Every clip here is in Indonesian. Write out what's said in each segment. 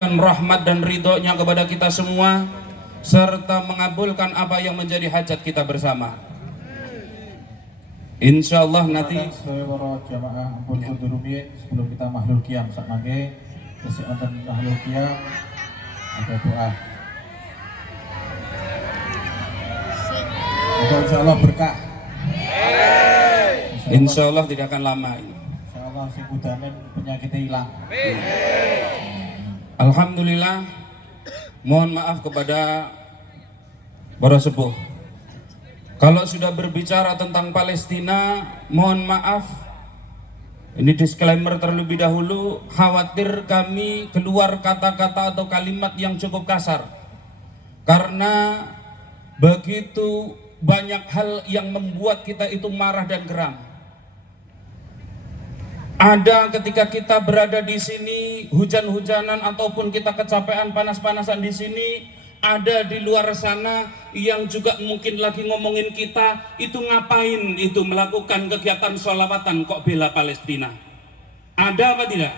rahmat dan ridhonya kepada kita semua, serta mengabulkan apa yang menjadi hajat kita bersama. Insyaallah nanti para jamaah ampun kudu rumiyin sebelum kita mahlul qiyam sak mangke tesih wonten mahlul qiyam ada doa. Insyaallah berkah. Insyaallah tidak akan lama ini. Insyaallah sing udanen penyakitnya hilang. Alhamdulillah, mohon maaf kepada para sepuh. Kalau sudah berbicara tentang Palestina, mohon maaf. Ini disclaimer terlebih dahulu, khawatir kami keluar kata-kata atau kalimat yang cukup kasar. Karena begitu banyak hal yang membuat kita itu marah dan geram. Ada ketika kita berada di sini hujan-hujanan ataupun kita kecapean panas-panasan di sini, ada di luar sana yang juga mungkin lagi ngomongin kita itu ngapain itu melakukan kegiatan sholawatan kok bela Palestina. Ada apa tidak?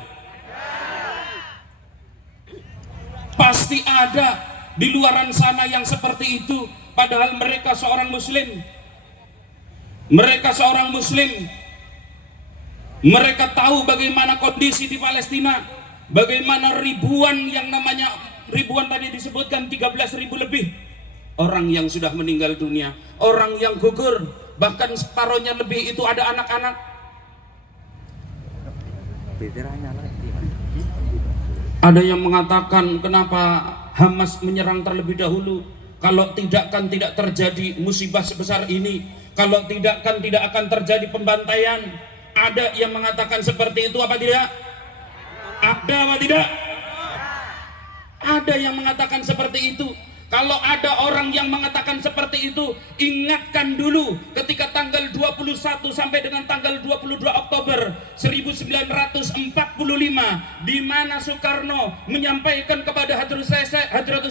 Pasti ada di luaran sana yang seperti itu, padahal mereka seorang muslim. Mereka seorang muslim. Mereka tahu bagaimana kondisi di Palestina, bagaimana ribuan yang namanya ribuan tadi disebutkan 13.000 lebih orang yang sudah meninggal dunia, orang yang gugur, bahkan separuhnya lebih itu ada anak-anak. Ada yang mengatakan kenapa Hamas menyerang terlebih dahulu, kalau tidak kan tidak terjadi musibah sebesar ini, kalau tidak kan tidak akan terjadi pembantaian. Ada yang mengatakan seperti itu apa tidak? Ada apa tidak? Ada yang mengatakan seperti itu. Kalau ada orang yang mengatakan seperti itu, ingatkan dulu ketika tanggal 21 sampai dengan tanggal 22 Oktober 1945 di mana Soekarno menyampaikan kepada Hadratus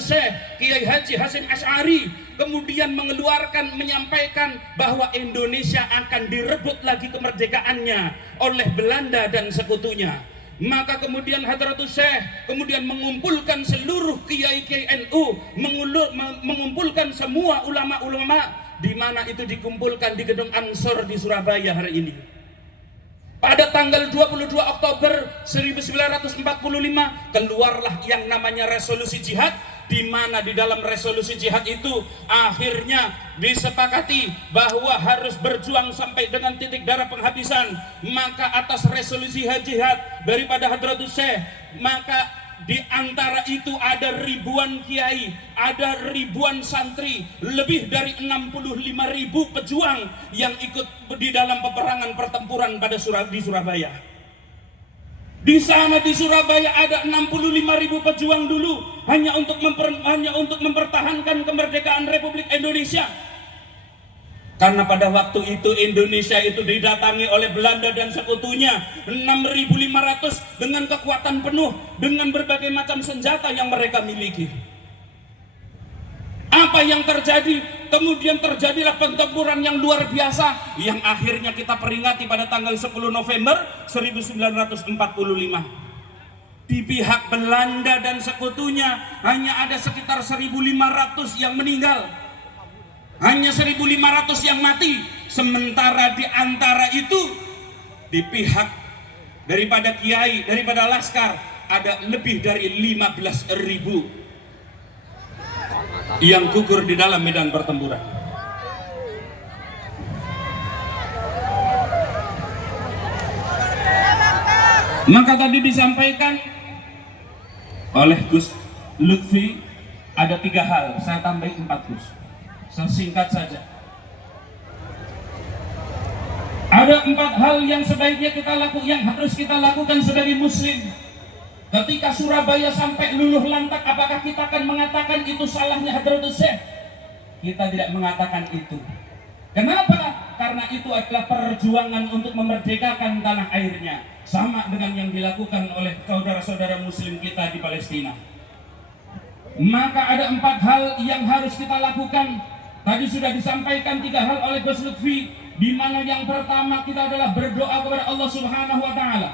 Syekh Kiai Haji Hasyim Asy'ari, kemudian menyampaikan bahwa Indonesia akan direbut lagi kemerdekaannya oleh Belanda dan sekutunya. Maka kemudian Hadratus Syekh kemudian mengumpulkan seluruh kiai-kiai NU, mengumpulkan semua ulama-ulama, di mana itu dikumpulkan di Gedung Ansor di Surabaya hari ini. Pada tanggal 22 Oktober 1945 keluarlah yang namanya resolusi jihad, di mana di dalam resolusi jihad itu akhirnya disepakati bahwa harus berjuang sampai dengan titik darah penghabisan. Maka atas resolusi jihad daripada Hadratus Syekh, maka di antara itu ada ribuan kiai, ada ribuan santri, lebih dari 65.000 pejuang yang ikut di dalam peperangan pertempuran di Surabaya. Di sana di Surabaya ada 65.000 pejuang dulu hanya untuk mempertahankan kemerdekaan Republik Indonesia. Karena pada waktu itu Indonesia itu didatangi oleh Belanda dan sekutunya 6.500 dengan kekuatan penuh, dengan berbagai macam senjata yang mereka miliki. Apa yang terjadi? Kemudian terjadilah pertempuran yang luar biasa yang akhirnya kita peringati pada tanggal 10 November 1945. Di pihak Belanda dan sekutunya hanya ada sekitar 1.500 yang meninggal. Hanya 1.500 yang mati. Sementara di antara itu di pihak daripada kiai, daripada laskar ada lebih dari 15.000 yang gugur di dalam medan pertempuran. Maka tadi disampaikan oleh Gus Lutfi ada 3 hal, saya tambahin 4 Gus. Sesingkat saja. Ada 4 hal yang sebaiknya yang harus kita lakukan sebagai muslim. Ketika Surabaya sampai luluh lantak, apakah kita akan mengatakan itu salahnya Hadratus Syekh? Kita tidak mengatakan itu. Kenapa? Karena itu adalah perjuangan untuk memerdekakan tanah airnya, sama dengan yang dilakukan oleh saudara-saudara muslim kita di Palestina. Maka ada 4 hal yang harus kita lakukan. Tadi sudah disampaikan 3 hal oleh Gus Lutfi, di mana yang pertama kita adalah berdoa kepada Allah Subhanahu wa taala.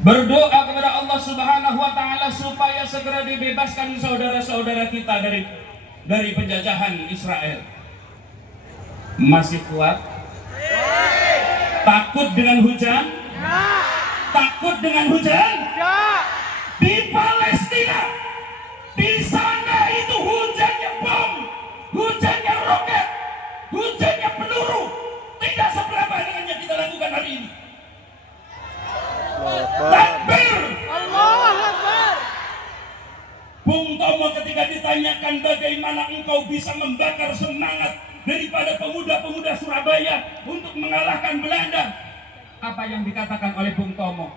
berdoa kepada Allah Subhanahu wa taala supaya segera dibebaskan saudara-saudara kita dari penjajahan Israel. Masih kuat? Takut dengan hujan? Takut dengan hujan? Di Palestina, di sana itu hujannya bom, hujannya roket, hujannya peluru, tidak seberapa dengan yang kita lakukan hari ini. Takbir! Allahu Akbar. Bung Tomo ketika ditanyakan bagaimana engkau bisa membakar semangat daripada pemuda-pemuda Surabaya untuk mengalahkan Belanda, apa yang dikatakan oleh Bung Tomo?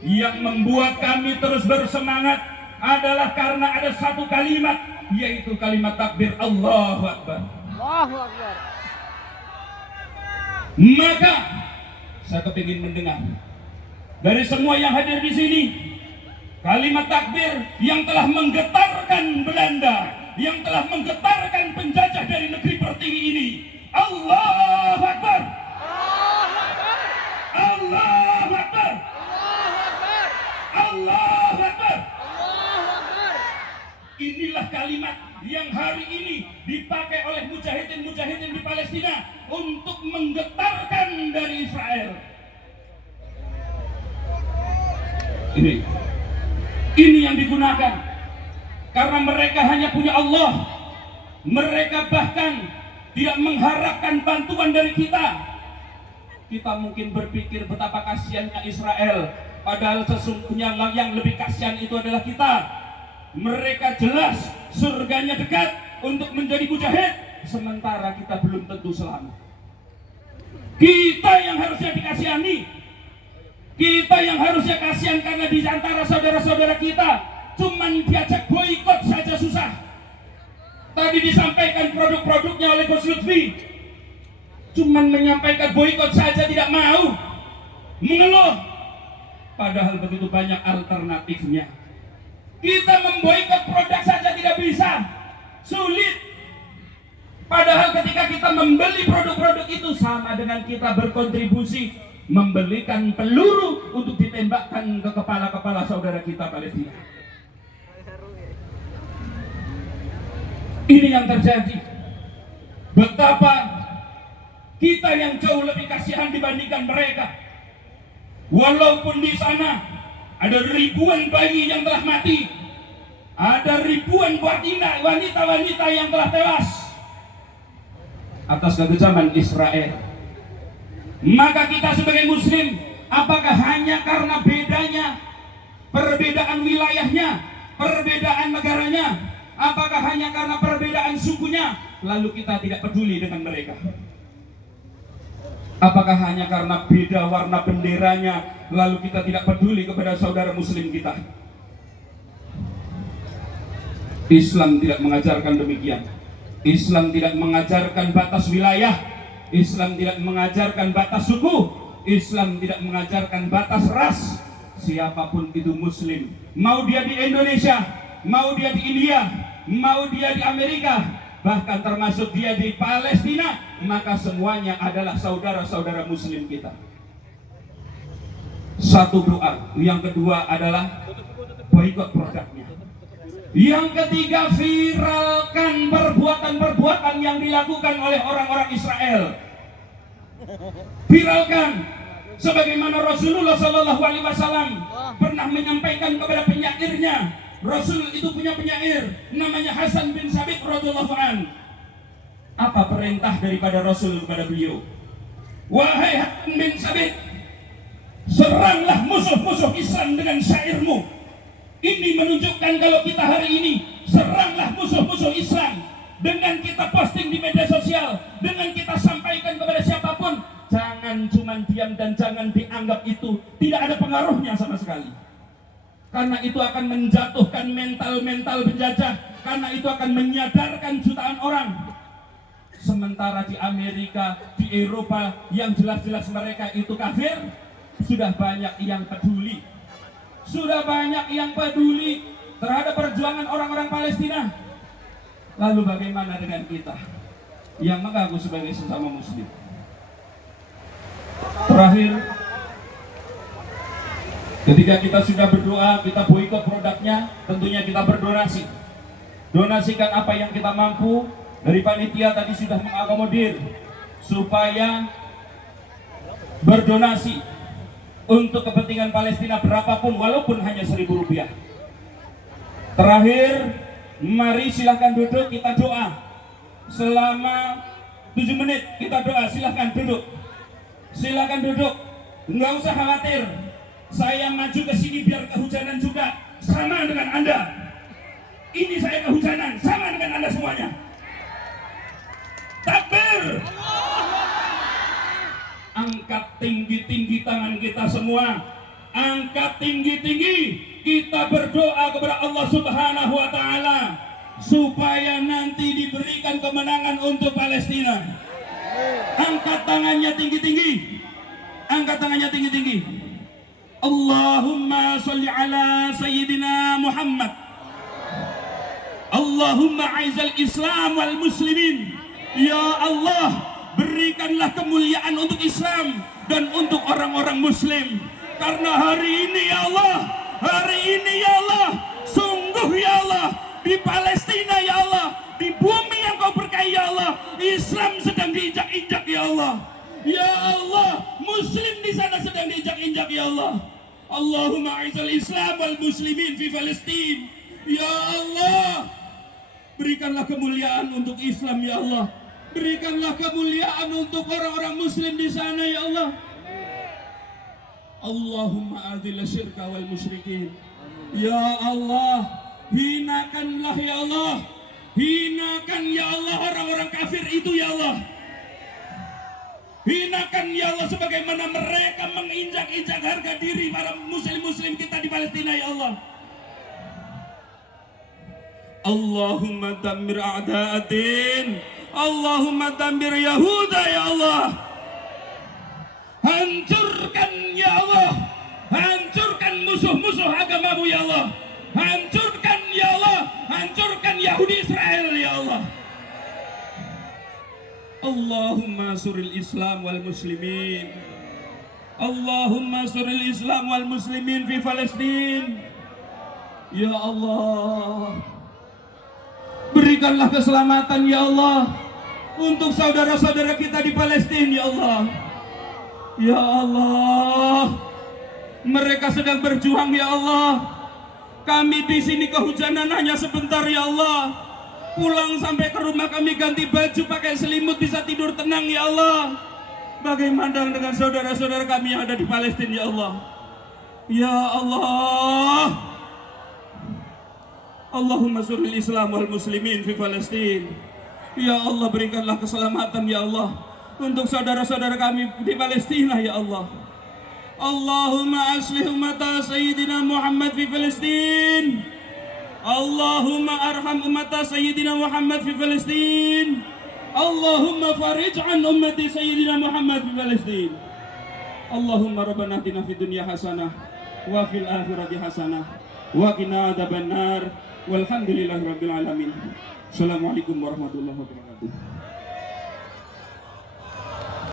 Yang membuat kami terus bersemangat adalah karena ada satu kalimat, yaitu kalimat takbir, Allahu Akbar. Allahu Akbar. Maka saya kepingin mendengar dari semua yang hadir di sini kalimat takbir yang telah menggetarkan Belanda, yang telah menggetarkan penjajah dari negeri pertiwi ini. Allahu Akbar. Allahu Akbar. Allahu Akbar. Inilah kalimat yang hari ini dipakai oleh mujahidin di Palestina untuk menggetarkan dari Israel. Ini yang digunakan karena mereka hanya punya Allah. Mereka bahkan tidak mengharapkan bantuan dari kita. Kita mungkin berpikir betapa kasihannya Israel, padahal sesungguhnya yang lebih kasihan itu adalah kita. Mereka jelas surganya dekat untuk menjadi mujahid, sementara kita belum tentu selamat. Kita yang harusnya dikasihani, kita yang harusnya kasihan karena di antara saudara-saudara kita cuman diajak boikot saja susah. Tadi disampaikan produk-produknya oleh Bos Lutfi, cuman menyampaikan boikot saja tidak mau, mengeluh, padahal begitu banyak alternatifnya. Kita memboikot produk saja tidak bisa, sulit. Padahal ketika kita membeli produk-produk itu sama dengan kita berkontribusi membelikan peluru untuk ditembakkan ke kepala-kepala saudara kita Palestina. Ini yang terjadi. Betapa kita yang jauh lebih kasihan dibandingkan mereka. Walaupun di sana ada ribuan bayi yang telah mati, ada ribuan wanita-wanita yang telah tewas atas kekejaman Israel. Maka kita sebagai muslim, apakah hanya karena perbedaan wilayahnya, perbedaan negaranya, apakah hanya karena perbedaan sukunya, lalu kita tidak peduli dengan mereka? Apakah hanya karena beda warna benderanya, lalu kita tidak peduli kepada saudara muslim kita? Islam tidak mengajarkan demikian. Islam tidak mengajarkan batas wilayah. Islam tidak mengajarkan batas suku. Islam tidak mengajarkan batas ras. Siapapun itu muslim, mau dia di Indonesia, mau dia di India, mau dia di Amerika, bahkan termasuk dia di Palestina, maka semuanya adalah saudara-saudara muslim kita. Satu doa. Yang kedua adalah boikot produknya. Yang ketiga, viralkan perbuatan-perbuatan yang dilakukan oleh orang-orang Israel. Viralkan, sebagaimana Rasulullah SAW pernah menyampaikan kepada penyairnya. Rasul itu punya penyair namanya Hasan bin Sabit radhiyallahu an. Apa perintah daripada Rasul kepada beliau? Wahai Hasan bin Sabit, seranglah musuh-musuh Islam dengan syairmu. Ini menunjukkan kalau kita hari ini seranglah musuh-musuh Islam dengan kita posting di media sosial, dengan kita sampaikan kepada siapapun. Jangan cuma diam dan jangan dianggap itu tidak ada pengaruhnya sama sekali. Karena itu akan menjatuhkan mental penjajah, karena itu akan menyadarkan jutaan orang. Sementara di Amerika, di Eropa yang jelas-jelas mereka itu kafir, sudah banyak yang peduli. Sudah banyak yang peduli terhadap perjuangan orang-orang Palestina. Lalu bagaimana dengan kita yang mengaku sebagai sesama muslim? Terakhir, Ketika kita sudah berdoa, kita boikot produknya, tentunya kita berdonasi. Donasikan apa yang kita mampu. Dari panitia tadi sudah mengakomodir supaya berdonasi untuk kepentingan Palestina berapapun, walaupun hanya Rp1.000. Terakhir, mari silahkan duduk, kita doa selama 7 menit. Kita doa, silahkan duduk, silahkan duduk, nggak usah khawatir. Saya maju ke sini biar kehujanan juga sama dengan Anda. Ini saya kehujanan sama dengan Anda semuanya. Takbir! Angkat tinggi-tinggi tangan kita semua. Angkat tinggi-tinggi. Kita berdoa kepada Allah Subhanahu wa Ta'ala supaya nanti diberikan kemenangan untuk Palestina. Angkat tangannya tinggi-tinggi. Angkat tangannya tinggi-tinggi. Allahumma salli ala Sayyidina Muhammad. Allahumma aizal Islam wal muslimin. Ya Allah, berikanlah kemuliaan untuk Islam dan untuk orang-orang muslim. Karena hari ini ya Allah, hari ini ya Allah, sungguh ya Allah, di Palestina ya Allah, di bumi yang kau berkahi ya Allah, Islam sedang diinjak-injak ya Allah. Ya Allah, muslim di sana sedang diinjak-injak ya Allah. Allahumma aizal Islam wal muslimin fi Palestin. Ya Allah, berikanlah kemuliaan untuk Islam ya Allah. Berikanlah kemuliaan untuk orang-orang muslim di sana ya Allah. Allahumma adil syirka wal musyrikin. Ya Allah, hinakanlah ya Allah. Hinakan ya Allah orang-orang kafir itu ya Allah. Hinakan ya Allah sebagaimana mereka menginjak-injak harga diri para muslim-muslim kita di Palestina ya Allah. Allahumma dammir a'da'atin. Allahumma dammir Yahuda ya Allah. Hancurkan ya Allah. Hancurkan musuh-musuh agamamu ya Allah. Hancurkan ya Allah. Hancurkan Yahudi Israel ya Allah. Allahumma suril Islam wal muslimin. Allahumma suril Islam wal muslimin fi Palestin. Ya Allah, berikanlah keselamatan ya Allah untuk saudara-saudara kita di Palestina ya Allah. Ya Allah, mereka sedang berjuang ya Allah. Kami di sini kehujanan hanya sebentar ya Allah. Pulang sampai ke rumah kami ganti baju pakai selimut bisa tidur tenang ya Allah. Bagaimana dengan saudara-saudara kami yang ada di Palestina ya Allah. Ya Allah, Allahumma suril Islam wal muslimin fi Palestin. Ya Allah, berikanlah keselamatan ya Allah untuk saudara-saudara kami di Palestina ya Allah. Allahumma aslih ummata Sayyidina Muhammad fi Palestin. Allahumma arham ummata Sayyidina Muhammad fi Palestin. Allahumma farij an ummati Sayyidina Muhammad fi Palestin. Allahumma rabbana atina fid dunya hasanah wa fil akhirati hasanah wa qina adzabannar. Walhamdulillahirabbil alamin. Assalamualaikum warahmatullahi wabarakatuh.